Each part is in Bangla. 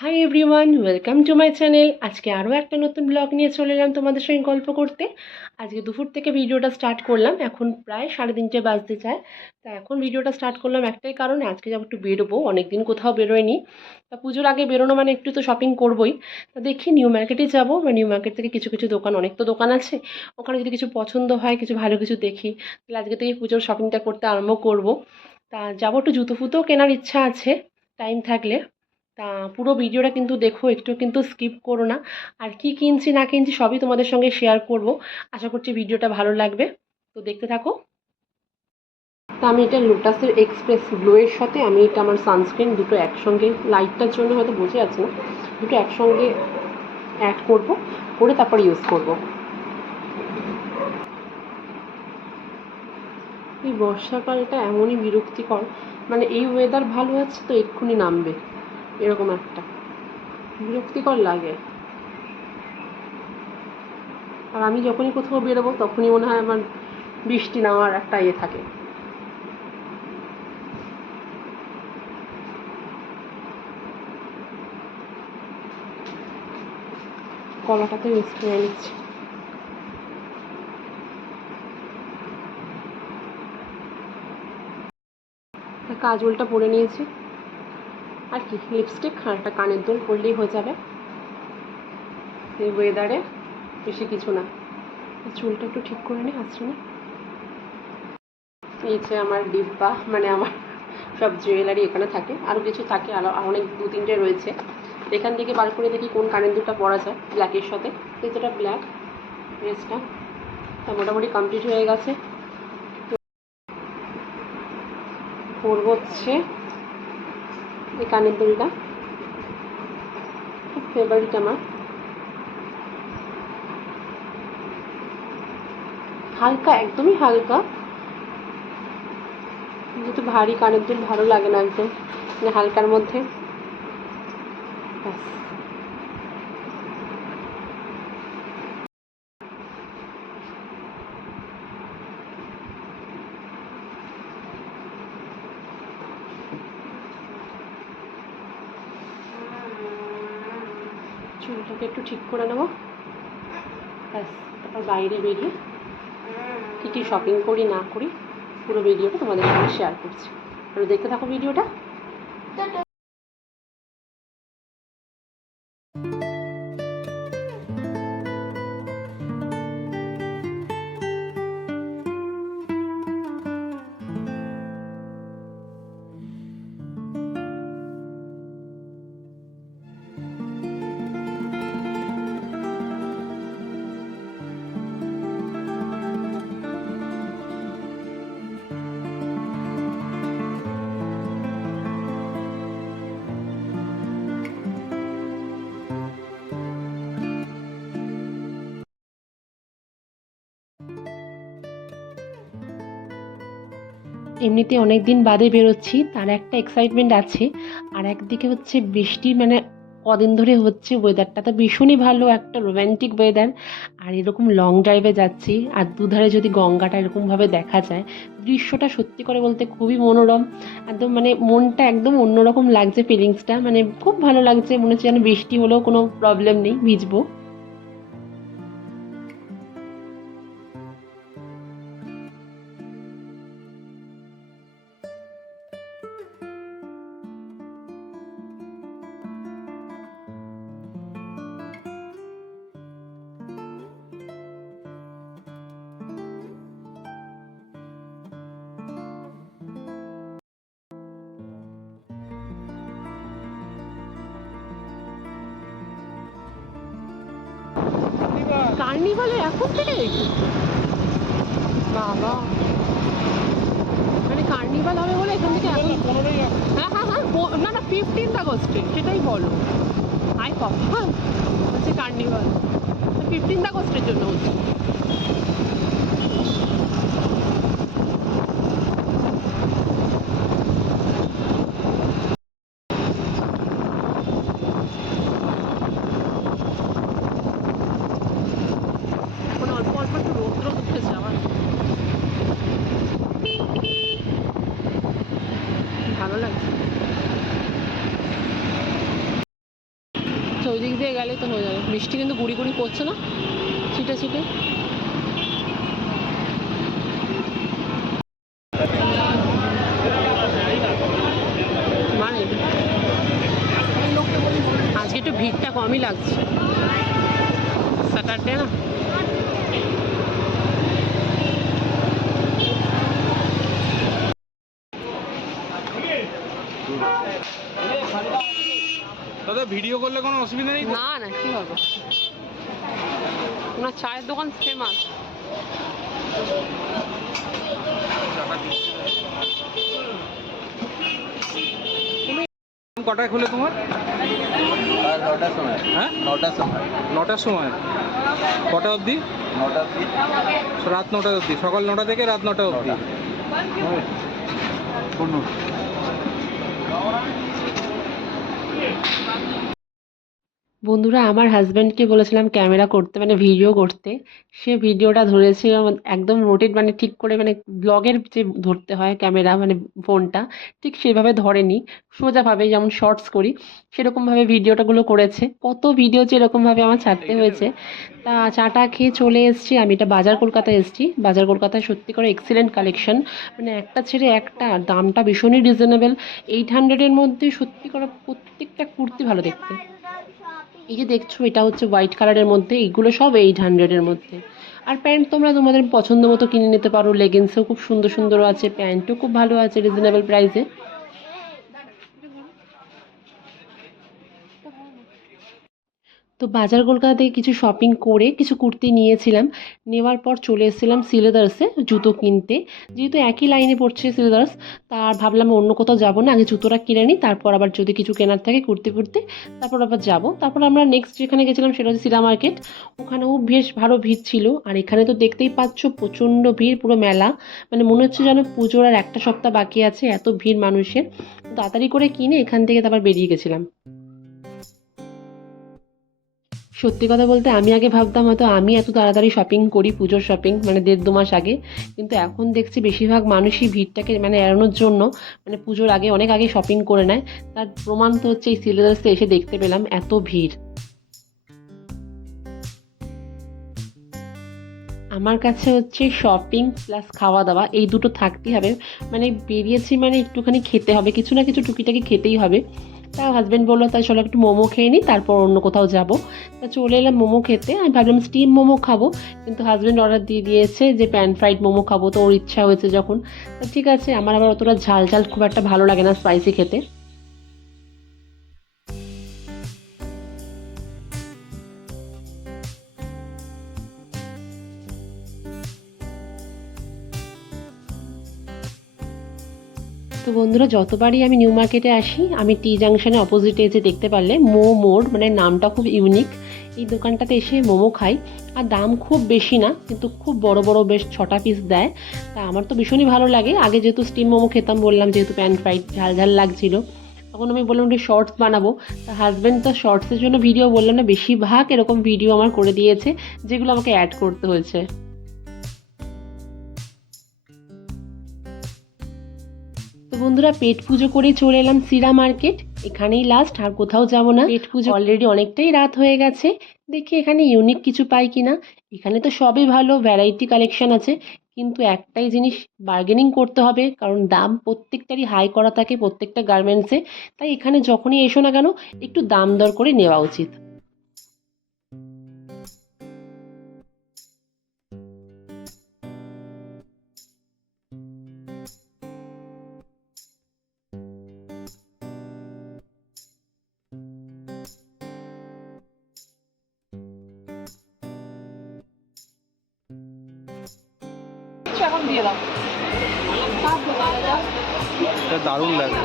Hi everyone, welcome to my channel. আজকে আরও একটা নতুন ব্লগ নিয়ে চলে এলাম তোমাদের সঙ্গে গল্প করতে। আজকে দুপুর থেকে ভিডিওটা স্টার্ট করলাম, এখন প্রায় 3:30 বাজতে চায়। তা এখন ভিডিওটা স্টার্ট করলাম একটাই কারণে, আজকে যাবো একটু বেরোবো, অনেকদিন কোথাও বেরোয়নি। তা পুজোর আগে বেরোনো মানে একটু তো শপিং করবোই। তা দেখি নিউ মার্কেটে যাবো, বা নিউ মার্কেট থেকে কিছু কিছু দোকান, অনেক তো দোকান আছে, ওখানে যদি কিছু পছন্দ হয়, কিছু ভালো কিছু দেখি, তাহলে আজকে থেকে পুজোর শপিংটা করতে আরম্ভ করবো। তা যাবো, একটু জুতো ফুতোও কেনার ইচ্ছা আছে টাইম থাকলে। তা পুরো ভিডিওটা কিন্তু দেখো, একটু কিন্তু স্কিপ করো না। আর কি কিনছি না কিনছি সবই তোমাদের সঙ্গে শেয়ার করব। আশা করছি ভিডিওটা ভালো লাগবে, তো দেখতে থাকো। তা আমি এটা লোটাসের এক্সপ্রেস গ্লোয়ের সাথে আমি এটা আমার সানস্ক্রিন দুটো একসঙ্গে, লাইটটার জন্য হয়তো বোঝা যাচ্ছে না, দুটো একসঙ্গে অ্যাড করব, করে তারপর ইউজ করব। এই বর্ষাকালটা এমনই বিরক্তিকর, মানে এই ওয়েদার ভালো আছে তো এক্ষুনি নামবে, এরকম একটা বিরক্তিকর লাগে। আর আমি যখনই কোথাও বেরোবো তখনই মনে হয় আমার বৃষ্টি নামার একটা ইয়ে থাকে। কলাটাতে মিক্স করে নিচ্ছি। কাজলটা পরে নিয়েছি, আর কি লিপস্টিক আর একটা কানের দুল পরলেই হয়ে যাবে এই ওয়েদারে, বেশি কিছু না। চুলটা একটু ঠিক করে নিই, আসছে না। এই যে আমার ডিব্বা, মানে আমার সব জুয়েলারি এখানে থাকে, আরও কিছু থাকে, আরও অনেক 2-3টে রয়েছে। এখান থেকে বার করে দেখি কোন কানের দুলটা পরা যায় ব্ল্যাকের সাথে। যেটা ব্ল্যাক ড্রেসটা তা মোটামুটি কমপ্লিট হয়ে গেছে। পরবো হচ্ছে এই কানের দুলটা, খুব ফেভারিট আমার। হালকা, একদমই হালকা, যেহেতু ভারী কানের দুল ভালো লাগে না, একদম মানে হালকার মধ্যে। ব্যাস। চুলটাকে একটু ঠিক করে নেবো, ব্যাস। তারপর বাইরে বেরিয়ে কী কী শপিং করি না করি পুরো ভিডিওটা তোমাদের সঙ্গে শেয়ার করছি, আর দেখতে থাকো ভিডিওটা। এমনিতে অনেক দিন বাদে বেরোচ্ছি, তার একটা এক্সাইটমেন্ট আছে। আর একদিকে হচ্ছে বৃষ্টি, মানে কদিন ধরে হচ্ছে, ওয়েদারটা তো ভীষণই ভালো, একটা রোম্যান্টিক ওয়েদার। আর এরকম লং ড্রাইভে যাচ্ছি, আর দুধারে যদি গঙ্গাটা এরকমভাবে দেখা যায়, দৃশ্যটা সত্যি করে বলতে খুবই মনোরম। একদম মানে মনটা একদম অন্যরকম লাগছে, ফিলিংসটা মানে খুব ভালো লাগছে, মনে হচ্ছে যেন বৃষ্টি হলেও কোনো প্রবলেম নেই, ভিজবো। কার্নিভালে এখন থেকে দেখি, বাবা, মানে কার্নিভাল হবে বলে এখান থেকে এখন। হ্যাঁ হ্যাঁ হ্যাঁ, না না, 15 আগস্টে, সেটাই বলো। আই কখন হচ্ছে কার্নিভাল, 15 আগস্টের জন্য হচ্ছে। এখন অল্প অল্প একটু রৌদ্র উঠেছে আমার, ভালো লাগছে। আচ্ছা ওই দিক দিয়ে গেলেই তো হয়ে যাবে। বৃষ্টি কিন্তু গুড়ি গুড়ি পড়ছে না, ছিটে ছিটে। মানে আজকে একটু ভিড়টা কমই লাগছে, স্যাটারডে না। দাদা ভিডিও করলে কোনো অসুবিধা নেই? না না, কি হবে, ওনার চায়ের দোকান ফেমাস। কটায় খুলে তোমার? 9টার সময়। হ্যাঁ 9টার সময়। 9টার সময়। কটা অবধি? 9টা অবধি। রাত 9টা অবধি, সকাল 9টা থেকে রাত 9টা অবধি। বন্ধুরা, আমার হাজব্যান্ডকে বলেছিলাম ক্যামেরা করতে, মানে ভিডিও করতে। সে ভিডিওটা ধরেছিল একদম রোটেট, মানে ঠিক করে, মানে ব্লগের যে ধরতে হয় ক্যামেরা, মানে ফোনটা ঠিক সেভাবে ধরেনি, সোজাভাবে যেমন শর্টস করি সেরকমভাবে ভিডিওটাগুলো করেছে। কত ভিডিও যে এরকমভাবে আমার ছাড়তে হয়েছে। তা চাটা খেয়ে চলে এসেছি, আমি এটা বাজার কলকাতায় এসেছি। বাজার কলকাতায় সত্যি করে এক্সিলেন্ট কালেকশন, মানে একটা ছেড়ে একটা, আর দামটা ভীষণই রিজনেবল। 800-এর মধ্যে সত্যি করে প্রত্যেকটা কুর্তি ভালো দেখতে। এই যে দেখছো, এটা হচ্ছে হোয়াইট কালারের মধ্যে, এইগুলো সব 800-এর মধ্যে। আর প্যান্ট তোমরা তোমাদের পছন্দ মতো কিনে নিতে পারো। লেগিংসও খুব সুন্দর সুন্দর আছে, প্যান্টও খুব ভালো আছে রিজনেবল প্রাইসে। তো বাজার কলকাতা থেকে কিছু শপিং করে কিছু কুর্তি নিয়েছিলাম। নেওয়ার পর চলে এসেছিলাম সিলেদার্সে জুতো কিনতে। যেহেতু একই লাইনে পড়ছে সিলেদার্স, তার ভাবলাম অন্য কোথাও যাবো না, আগে জুতোটা কিনে নিই, তারপর আবার যদি কিছু কেনার থাকে কুর্তি ফুর্তি তারপর আবার যাবো। তারপর আমরা নেক্সট যেখানে গেছিলাম সেটা হচ্ছে সিরা মার্কেট। ওখানেও বেশ ভালো ভিড় ছিল। আর এখানে তো দেখতেই পাচ্ছ প্রচণ্ড ভিড়, পুরো মেলা, মানে মনে হচ্ছে যেন পুজোর আর একটা সপ্তাহ বাকি আছে, এত ভিড় মানুষের। তাড়াতাড়ি করে কিনে এখান থেকে তারপর বেরিয়ে গেছিলাম। সত্যি কথা বলতে আমি আগে ভাবতাম হয়তো আমি এত তাড়াতাড়ি শপিং করি, পুজোর শপিং মানে 1.5-2 মাস আগে। কিন্তু এখন দেখছি বেশিরভাগ মানুষই ভিড়টাকে মানে এড়ানোর জন্য মানে পুজোর আগে অনেক আগে শপিং করে নেয়। তার প্রমাণ তো হচ্ছে এই সিলেবাসে এসে দেখতে পেলাম এত ভিড়। আমার কাছে হচ্ছে শপিং প্লাস খাওয়া দাওয়া এই দুটো থাকতেই হবে। মানে বেরিয়েছি মানে একটুখানি খেতে হবে, কিছু না কিছু টুকিটাকি খেতেই হবে। তা হাজব্যান্ড বললো তাই চলো একটু মোমো খেয়ে নিই, তারপর অন্য কোথাও যাব। তা চলে এলাম মোমো খেতে। আমি ভাবলাম স্টিম মোমো খাবো, কিন্তু হাজব্যান্ড অর্ডার দিয়ে দিয়েছে যে প্যান ফ্রাইড মোমো খাবো। তো ওর ইচ্ছা হয়েছে যখন, তা ঠিক আছে। আমার আবার অতটা ঝাল ঝাল খুব একটা ভালো লাগে না, স্পাইসি খেতে। তো বন্ধুরা, যতবারই আমি নিউ মার্কেটে আসি, আমি টি জাংশনে অপোজিটে যে দেখতে পারলে মোড়, মানে নামটা খুব ইউনিক। এই দোকানটাতে এসে মোমো খাই। আর দাম খুব বেশি না, কিন্তু খুব বড় বড় বেশ 6টা পিস দেয়। তা আমার তো ভীষণই ভালো লাগে। আগে যেহেতু স্টিম মোমো খেতাম, বললাম যেহেতু প্যান ফ্রাইড ঝাল ঝাল লাগছিল, তখন আমি বললাম যে শর্টস বানাবো। তা হাজব্যান্ড তো শর্টসের জন্য ভিডিও বললাম না, বেশিরভাগ এরকম ভিডিও আমার করে দিয়েছে, যেগুলো আমাকে অ্যাড করতে হয়েছে। তো বন্ধুরা, পেট পুজো করে চলে এলাম সিরা মার্কেট। এখানেই লাস্ট, আর কোথাও যাব না। পেট পুজো অলরেডি অনেকটাই রাত হয়ে গেছে। দেখি এখানে ইউনিক কিছু পাই কিনা। এখানে তো সবই ভালো, ভ্যারাইটি কালেকশন আছে, কিন্তু একটাই জিনিস বার্গেনিং করতে হবে, কারণ দাম প্রত্যেকটারই হাই করা থাকে প্রত্যেকটা গার্মেন্টসে। তাই এখানে যখনই এসো না কেন, একটু দাম দর করে নেওয়া উচিত। এখন দিয়ে দাও, এটা দারুণ লাগে,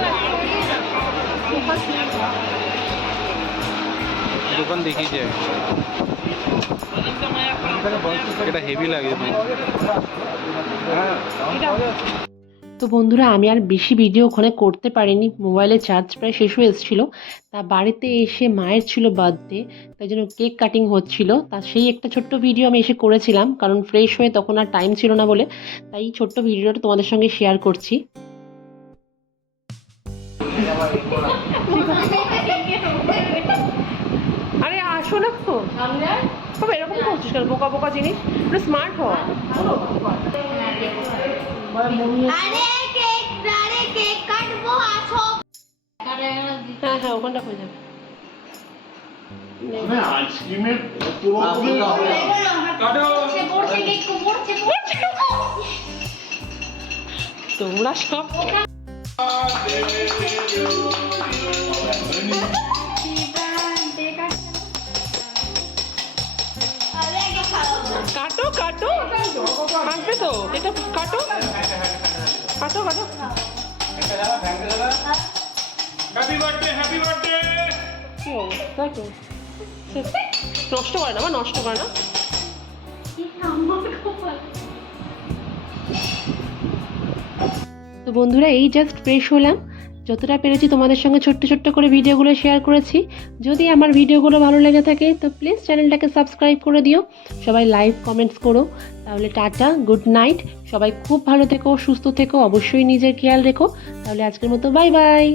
দোকান দেখিয়েছে, এটা হেভি লাগে। তো বন্ধুরা, আমি আর বেশি ভিডিও ওখানে করতে পারিনি, মোবাইলের চার্জ প্রায় শেষ হয়ে এসেছিলো। তা বাড়িতে এসে মায়ের ছিল বার্থডে, তাই জন্য কেক কাটিং হচ্ছিল। তা সেই একটা ছোট্ট ভিডিও আমি এসে করেছিলাম, কারণ ফ্রেশ হয়ে তখন আর টাইম ছিল না বলে। তাই ছোট্ট ভিডিওটা তোমাদের সঙ্গে শেয়ার করছি। রাখো বাবা, এরকম করছিস কেন? বোকা বোকা জিনিস, একটু স্মার্ট হ। আরে কেক কাটবো আসো। হ্যাঁ হ্যাঁ, ওখানটা হয়ে যাবে। আইসক্রিমের পুরো পড়ছে কেক পড়ছে তোমরা সব কাটো কাটো, আসবে তো, এটা কাটো কাটো কাটো। Happy birthday happy birthday. কি অবস্থা তো, নষ্ট করে না, নষ্ট করে না। তো বন্ধুরা, এই জাস্ট ফ্রেশ হলাম, যতটা পেরেছি তোমাদের সঙ্গে ছোট্ট ছোট্ট করে ভিডিওগুলো শেয়ার করেছি। যদি আমার ভিডিওগুলো ভালো লেগে থাকে তো প্লিজ চ্যানেলটাকে সাবস্ক্রাইব করে দিও, সবাই লাইক কমেন্টস করো। তাহলে টাটা, গুড নাইট, সবাই খুব ভালো থেকো, সুস্থ থেকো, অবশ্যই নিজের খেয়াল রেখো। তাহলে আজকের মতো বাই বাই।